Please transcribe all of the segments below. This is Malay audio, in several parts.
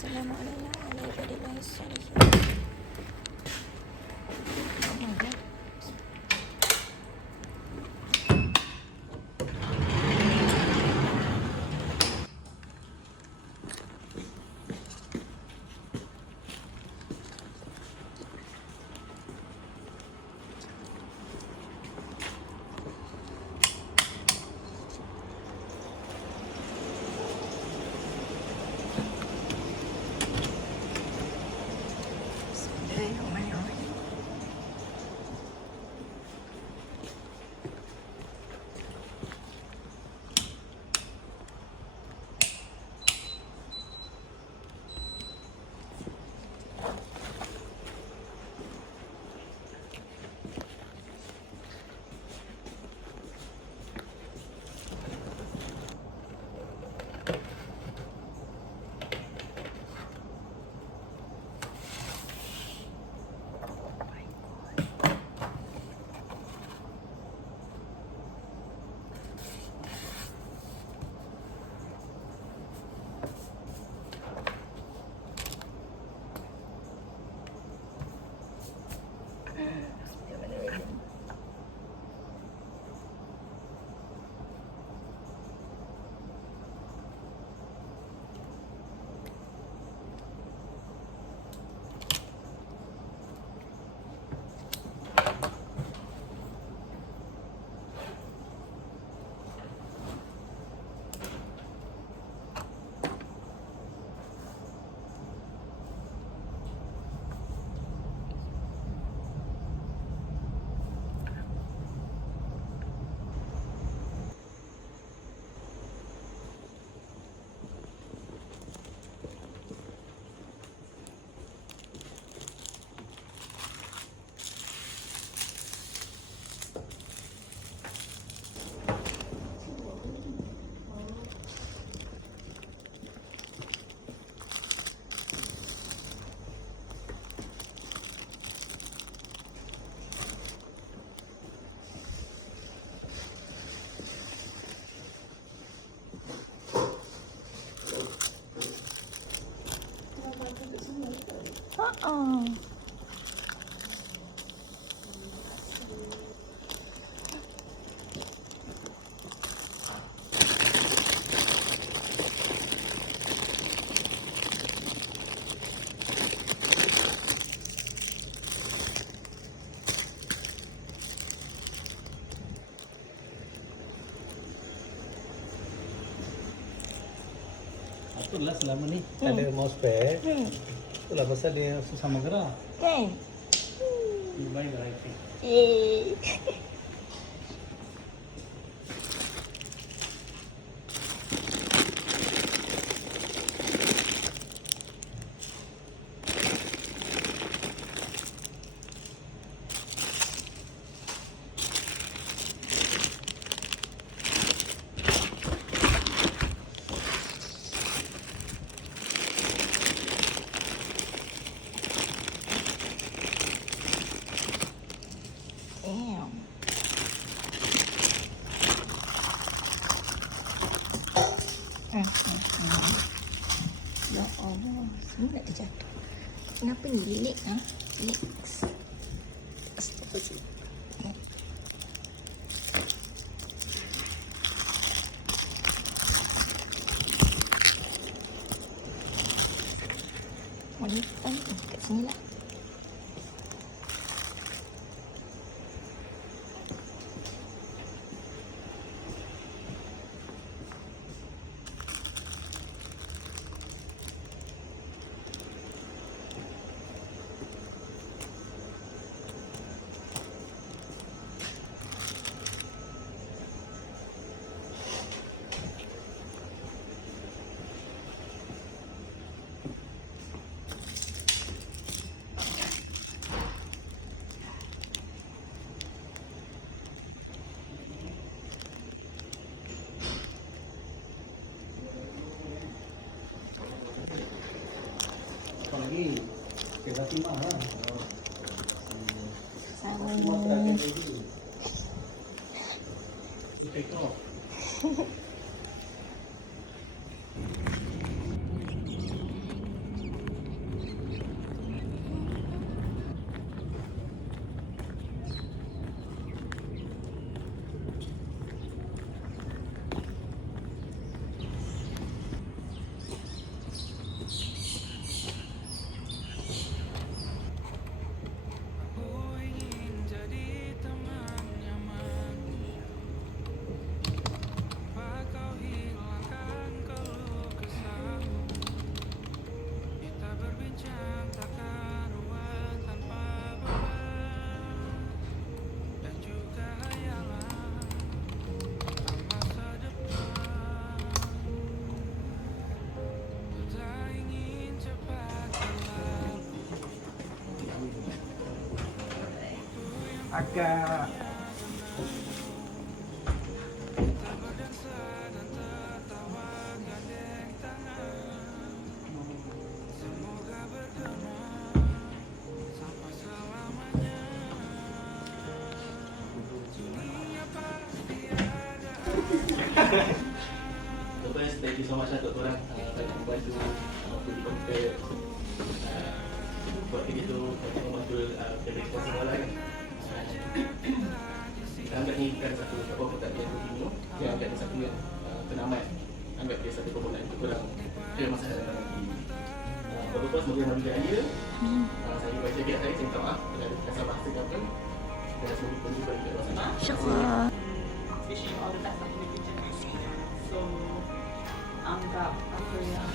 wassalamu ala ibadillahi sholihin. Itulah selama ni ada mousepad. Itulah pasal dia susah menggerak. Kan? Baiklah itu. Damn. Ya Allah, sini nak terjatuh. Kenapa ni lilik ah? Leaks. Astagfirullah. Wanita ni kat sini lah. Apalagi kita timah lah. Sama. Itu. agak First, thank you so much untuk korang banyak membantu pergi konten buat begitu membantu kerja semua lah kan. Anggap ni bukan satu apa tak dia begini, dia anggap ni satu yang penamat, anggap dia satu perbuatan untuk korang ke masa datang lagi. Apa-apa semoga yang lebih jaya. Saya baca biar saya minta maaf bila ada kasar bahasa ke apa, dan semoga kita jumpa di luar sana. InsyaAllah. Wish you all the best of your future. So, anggap apa yang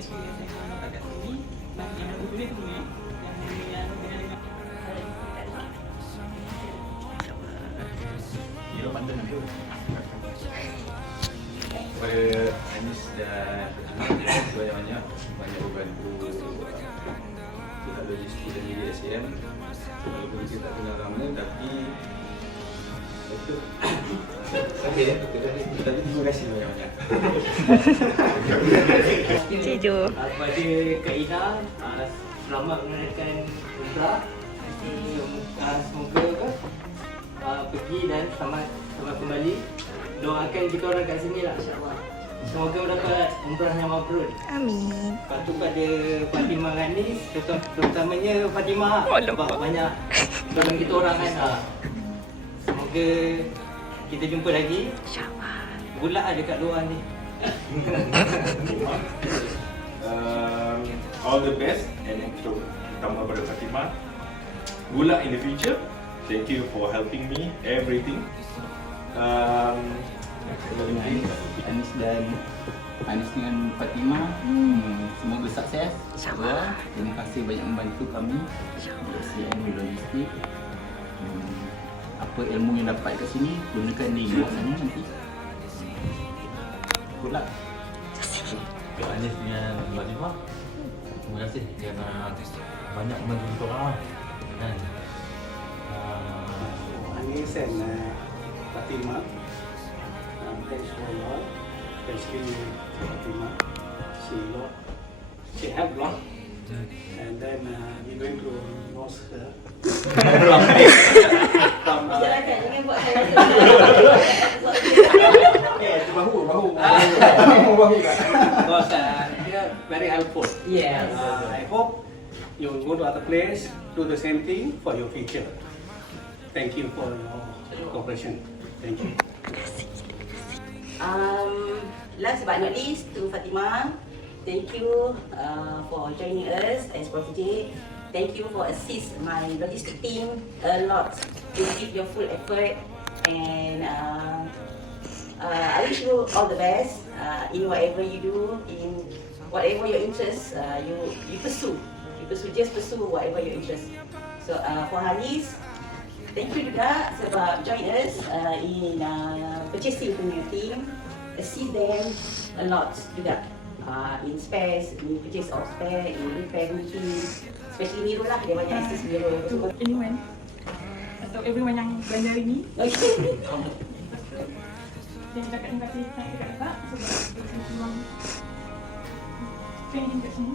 experience yang korang dapat kat sini, dan yang boleh tu ni, yang dengan kepada Anis dan Fatimah, terima kasih banyak-banyak membantu pihak logistik dan media SAM. Walaupun kita tak kenal lama, tapi betul. Okey, tapi terima kasih banyak-banyak. Tidur. Kepada Kak Ina, selamat menunaikan umrah. Semoga pergi dan selamat kembali. Doakan kita orang kat sini lah, insyaAllah. Semoga mendapat umrah yang mabrur. Amin. Lepas tu pada Fatimah Anis, terutamanya Fatimah, sebab banyak tolong kita orang kan. Semoga kita jumpa lagi. InsyaAllah. Bulat ada kat luar ni. All the best, and untuk terutama pada Fatimah, good luck in the future. Thank you for helping me everything. Anis dan Anis dengan Fatimah, semoga sukses. InsyaAllah. Terima kasih banyak membantu kami di SAM Logistik. Apa ilmu yang dapat kat sini, gunakan di luar sana nanti. Good luck. Kak Anis dengan Fatimah, terima kasih kerana banyak membantu kita orang lah kan. Anis and Fatimah. Thanks for a lot. Especially Fatimah. She helped a lot. And then we're going to nose her. From jangan buat saya bahu kan? Because dia very helpful. Yes. I hope you go to other place, do the same thing for your future. Thank you for your cooperation. Thank you. Last but not least, to Fatimah, thank you for joining us as Prof J. Thank you for assist my logistic team a lot to give your full effort, and I wish you all the best in whatever you do, in whatever your interest you pursue. Just pursue whatever your interest. So for Haris, thank you juga sebab join us in purchasing punya team. Assist them a lot juga in spares, in purchase of spare, in repair mungkin. Especially Nirul lah, dia banyak assist Nirul. To anyone atau everyone yang belanja hari ni, Okay. dan cakap terima kasih dekat kakak sebab dia memang training kat sini.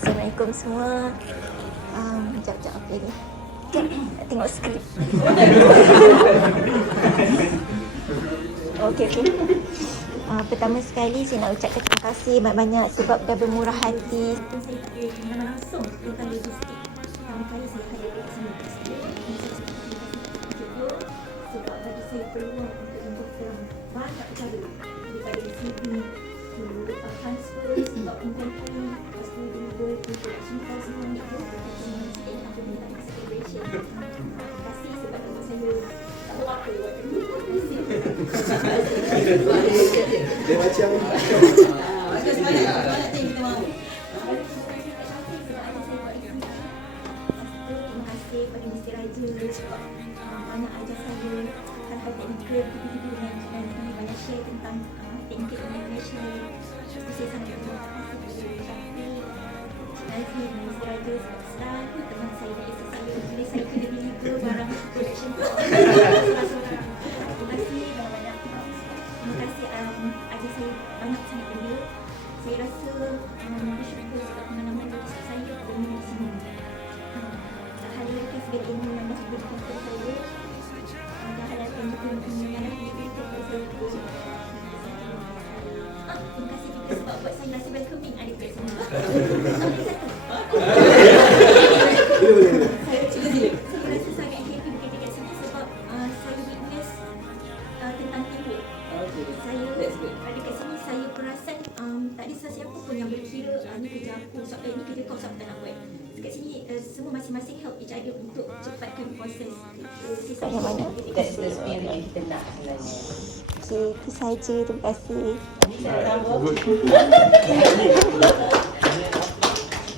Assalamualaikum semua. Sekejap, okey ni. Nak tengok skrip. Okey. Pertama sekali saya nak ucapkan terima kasih banyak-banyak sebab dah bermurah hati. Saya mengenal langsung tentang logistik. Pertama kali saya hadir di sini. Sebab bagi saya peluang untuk membuka banyak perkara daripada sini to transfer, stock inventory, lepas tu deliver to production cost semua ni tu dengan sikit aku minta consideration. Terima kasih sebab nama saya tak tahu apa waktu tu. Dia macam Mana tim kita mahu? Terima kasih kepada Mr. Raja sebab banyak ajar saya hal-hal teknikal video-video dengan Encik Nadia banyak share tentang teknik animation. Saya sangat berterima kasih kepada Encik Nazim, Mr. Raja, Sebab teman saya dari saya bila saya kena deliver barang production seorang-seorang. Terima kasih banyak-banyak. Terima kasih ajar saya banyak sangat benda. Saya rasa bersyukur sebab pengalaman logistik saya berada di sini. Tak halalkan segala ilmu yang dah diberikan kepada saya. Tak halalkan juga ilmu yang dah diberikan kepada saya. Terima kasih juga sebab buat saya rasa welcoming ada kat sini. Saya rasa sangat happy berada kat sini sebab saya witness tentang teamwork. Saya ada kat sini, saya perasan tak ada sesiapa pun yang berkira ni kerja aku, ni kerja kau, siapa tak nak buat. Kat sini semua masing-masing help each other untuk cepatkan proses. Yang mana? That's the spirit yang kita nak sebenarnya. Okay, itu saja. Terima kasih. Ini saya rambut.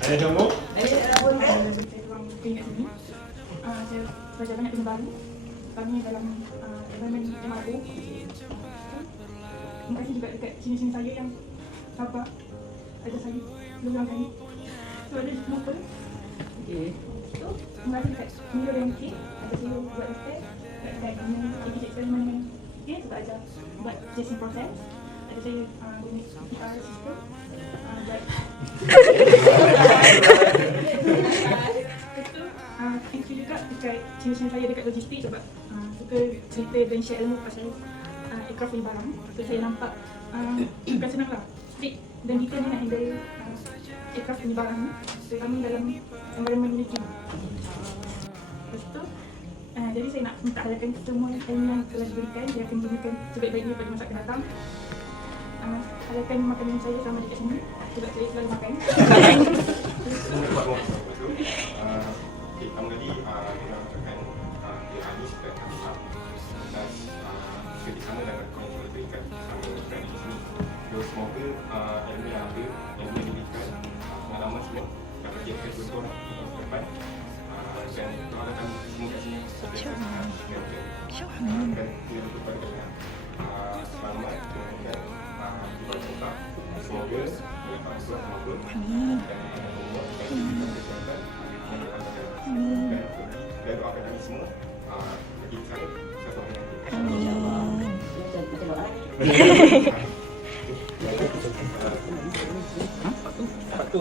Ada jomok? Ini saya rambut kan? Saya ruang kerja kat sini. Saya belajar banyak benda baru. Kami dalam environment yang baru. Terima kasih juga dekat sini-sini saya yang sabar ajar saya berulang kali. Sebab dia lupa. Okay. Terima kasih dekat Mio dan Cik. Ajar saya buat research. Dekat guna APJ eksperimen dengan dia sebab ajar buat testing proses. Ajar saya guna PR system. Buat thank you juga dekat sini-sini saya dekat logistik sebab suka cerita dan share ilmu pasal aircraft ni barang. So saya nampak bukan senang lah, strict dan detail nak handle aircraft ni barang ni, terutama dalam environment military. Lepas tu jadi saya nak minta halalkan semua ilmu yang telah diberikan, dia akan gunakan sebaik-baiknya pada masa akan datang. Halalkan makanan saya sama dekat sini sebab saya selalu makan. Pertama kali kita ucapkan dia Anis dan Anisha atas kerjasama dan rekomen yang diberikan bersama dengan di sini. So, semoga ilmu yang ada, ilmu yang diberikan, pengalaman semua dapat dijadikan contoh untuk depan dan doakan semua kat sini. Dan kita tutup pada kata selamat dan tuan cinta. Semoga boleh tak suat semoga dan semua dan kesihatan dan doakan kami semua bagi saya satu hari nanti. Macam doa. Satu.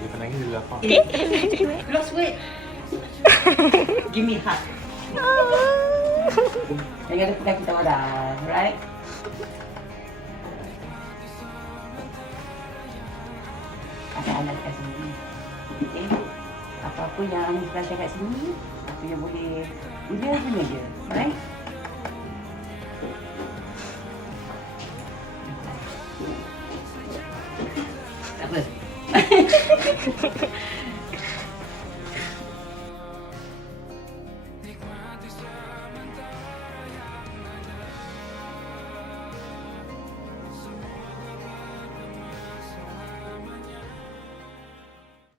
Dia penangis dia lapar. Lost weight. Give me hug. Jangan lupa kita wadah, right? Ada anak kat sini. Okay. Apa-apa yang Anis belajar kat sini, apa yang boleh dia guna je, right? Tak apa.